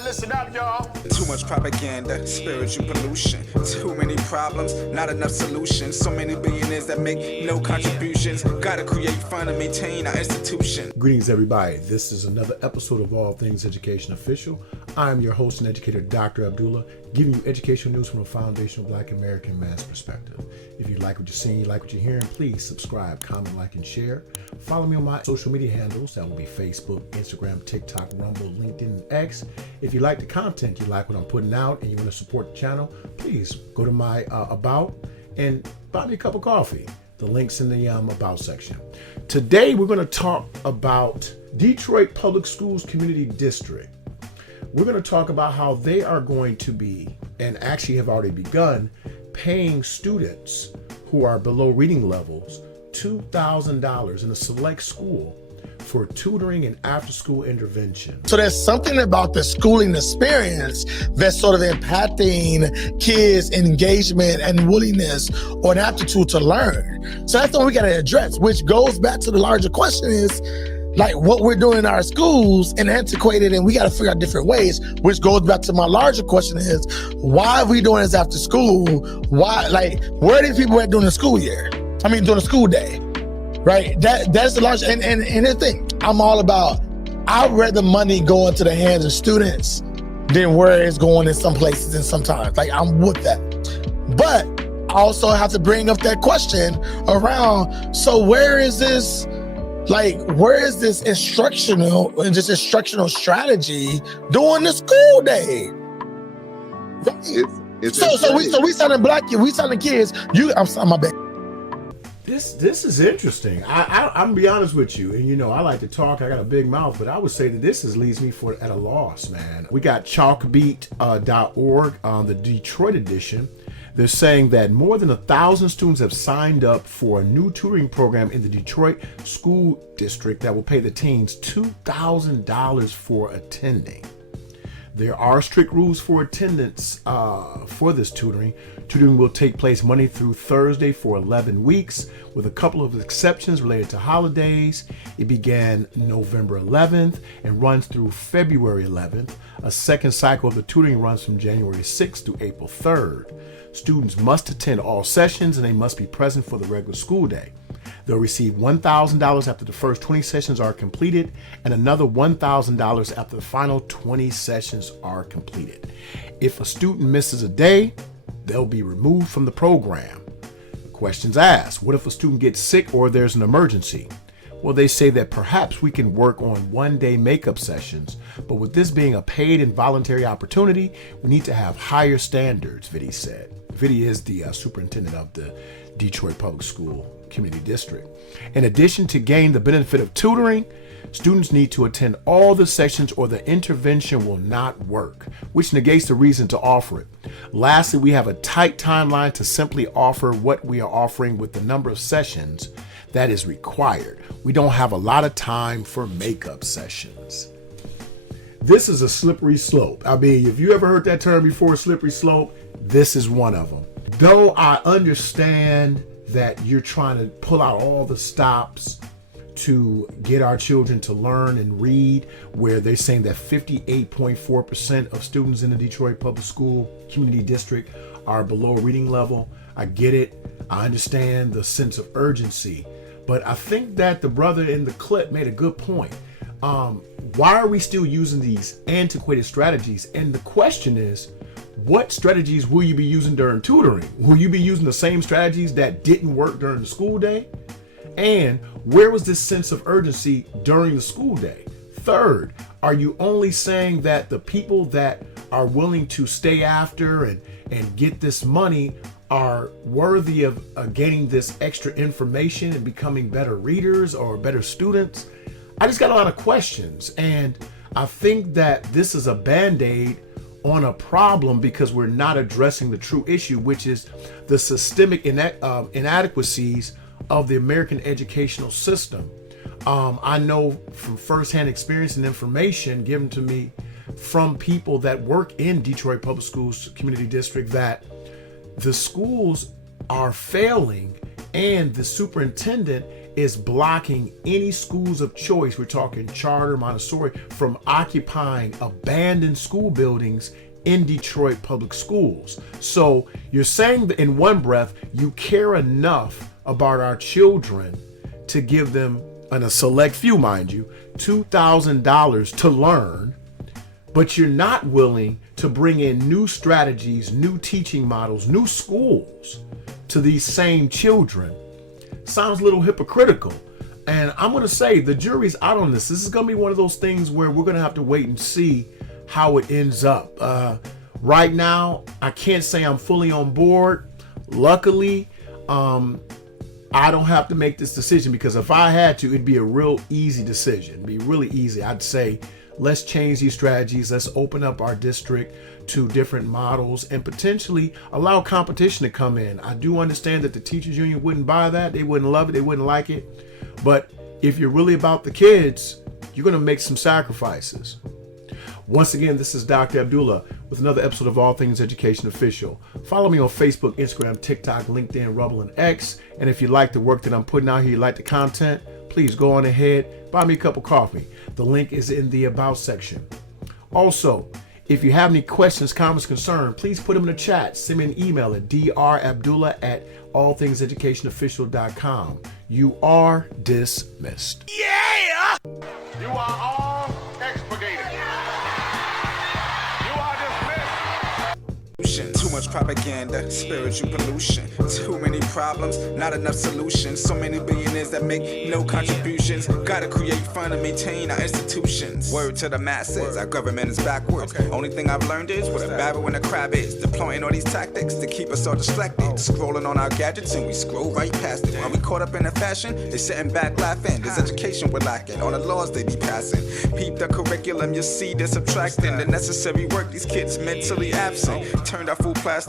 right, listen up, y'all. Too much propaganda, spiritual pollution. Too many problems, not enough solutions. So many billionaires that make no contributions. Gotta create fun and maintain our institution. Greetings, everybody. This is another episode of All Things Education Official. I'm your host and educator, DrAbdullah, giving you educational news from a foundational Black American man's perspective. If you like what you're seeing, you like what you're hearing, please subscribe, comment, like, and share. Follow me on my social media handles. That will be Facebook, Instagram, TikTok, Rumble, LinkedIn, and X. If you like the content, you like what I'm putting out, and you want to support the channel, please go to my About and buy me a cup of coffee. The link's in the About section. Today, we're going to talk about Detroit Public Schools Community District. We're going to talk about how they are going to be, and actually have already begun, paying students who are below reading levels $2,000 in a select school for tutoring and after-school intervention. So there's something about the schooling experience that's sort of impacting kids' engagement and willingness or an aptitude to learn. So that's what we got to address, which goes back to the larger question is, like, what we're doing in our schools and antiquated, and we got to figure out different ways, which goes back to my larger question is, why are we doing this after school? Why, like, where are these people at during the school year? I mean, during the school day, right? That's the large, and the thing, I'm all about, I'd rather money go into the hands of students than where it's going in some places and sometimes. Like, I'm with that. But I also have to bring up that question around, so where is this instructional strategy during the school day? So we sounding black kids, we sounding kids. I'm my bad. This is interesting. I'm gonna be honest with you, and you know I like to talk. I got a big mouth, but I would say that this leaves me at a loss, man. We got chalkbeat.org on the Detroit edition. They're saying that more than 1,000 students have signed up for a new tutoring program in the Detroit school district that will pay the teens $2,000 for attending. There are strict rules for attendance for this tutoring. Tutoring will take place Monday through Thursday for 11 weeks, with a couple of exceptions related to holidays. It began November 11th and runs through February 11th. A second cycle of the tutoring runs from January 6th to April 3rd. Students must attend all sessions and they must be present for the regular school day. They'll receive $1,000 after the first 20 sessions are completed and another $1,000 after the final 20 sessions are completed. If a student misses a day, they'll be removed from the program. The questions asked: what if a student gets sick or there's an emergency? Well, they say that perhaps we can work on one-day makeup sessions, but with this being a paid and voluntary opportunity, we need to have higher standards, Vitti said. Vitti is the superintendent of the Detroit Public School Community District. In addition to gain the benefit of tutoring, students need to attend all the sessions or the intervention will not work, which negates the reason to offer it. Lastly, we have a tight timeline to simply offer what we are offering with the number of sessions that is required. We don't have a lot of time for makeup sessions. This is a slippery slope. I mean, if you ever heard that term before, slippery slope, this is one of them. Though I understand that you're trying to pull out all the stops to get our children to learn and read, where they're saying that 58.4% of students in the Detroit Public School Community District are below reading level. I get it. I understand the sense of urgency. But I think that the brother in the clip made a good point. Why are we still using these antiquated strategies? And the question is, what strategies will you be using during tutoring? Will you be using the same strategies that didn't work during the school day? And where was this sense of urgency during the school day? Third, are you only saying that the people that are willing to stay after and get this money are worthy of gaining this extra information and becoming better readers or better students? I just got a lot of questions, and I think that this is a band-aid on a problem because we're not addressing the true issue, which is the systemic inadequacies of the American educational system. I know from firsthand experience and information given to me from people that work in Detroit Public Schools Community District that the schools are failing and the superintendent is blocking any schools of choice, we're talking charter, Montessori, from occupying abandoned school buildings in Detroit public schools. So you're saying that in one breath, you care enough about our children to give them, and a select few, mind you, $2,000 to learn, but you're not willing to bring in new strategies, new teaching models, new schools to these same children. Sounds a little hypocritical. And I'm going to say the jury's out on this. This is going to be one of those things where we're going to have to wait and see how it ends up. Right now, I can't say I'm fully on board. Luckily, I don't have to make this decision, because if I had to, it'd be a real easy decision. It'd be really easy. I'd say, let's change these strategies. Let's open up our district to different models and potentially allow competition to come in. I do understand that the teachers union wouldn't buy that. They wouldn't love it. They wouldn't like it. But if you're really about the kids, you're going to make some sacrifices. Once again, this is Dr. Abdullah with another episode of All Things Education Official. Follow me on Facebook, Instagram, TikTok, LinkedIn, Rumble, and X. And if you like the work that I'm putting out here, you like the content, please go on ahead, buy me a cup of coffee. The link is in the About section. Also, if you have any questions, comments, concerns, please put them in the chat. Send me an email at drabdullah@allthingseducationofficial.com. You are dismissed. Yeah! You are all expurgated. You are dismissed. Too much propaganda, spiritual pollution. Too many problems, not enough solutions. So many billionaires that make no contributions. Gotta create fund and maintain our institutions. Word to the masses, our government is backwards. Only thing I've learned is what a barrel and a crab is. Deploying all these tactics to keep us all distracted. Scrolling on our gadgets and we scroll right past it. While we caught up in the fashion, they sitting back laughing. This education we're lacking, all the laws they be passing. Peep the curriculum, you'll see they're subtracting the necessary work. These kids mentally absent. Turned out full plastic.